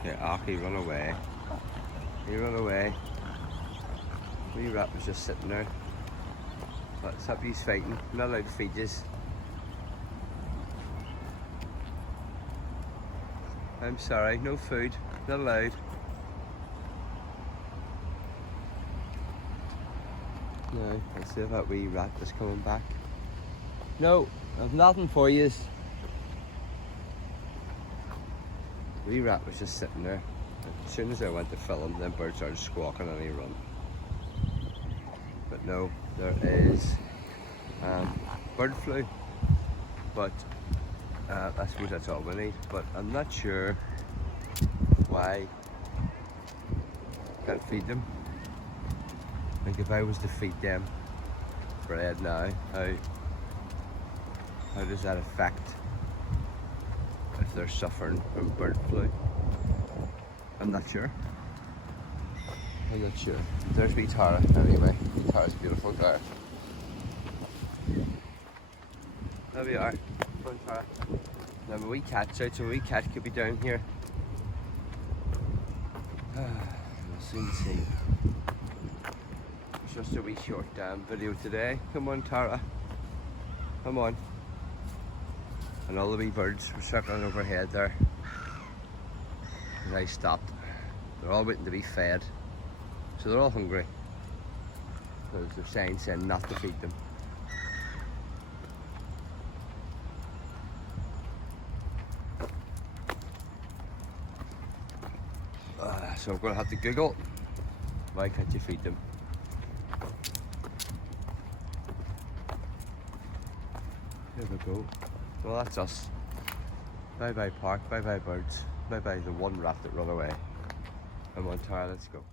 okay. Ah, he run away. He run away. Wee rat was just sitting there. What's up? He's fighting. I'm not allowed to feed you. I'm sorry, no food. Not allowed. No, let's see if that wee rat is coming back. No, I've nothing for you. Wee rat was just sitting there. As soon as I went to film, then birds started squawking and he run. But no, there is bird flu. But I suppose that's all we need. But I'm not sure why I can't feed them. Like if I was to feed them bread now, how does that affect if they're suffering from bird flu? I'm not sure. I'm not sure. There's wee Tara anyway. Wee Tara's beautiful there. There we are. Come on, Tara. Now my wee cat's out, so my wee cat could be down here. We'll soon see. It's just a wee short video today. Come on, Tara. Come on. And all the wee birds were circling overhead there. And I stopped. They're all waiting to be fed. So they're all hungry. Because there's signs saying not to feed them. So I'm going to have to Google, why can't you feed them? There we go. Well, that's us. Bye bye park, bye bye birds, bye bye the one rat that ran away. Come on, Tara, let's go.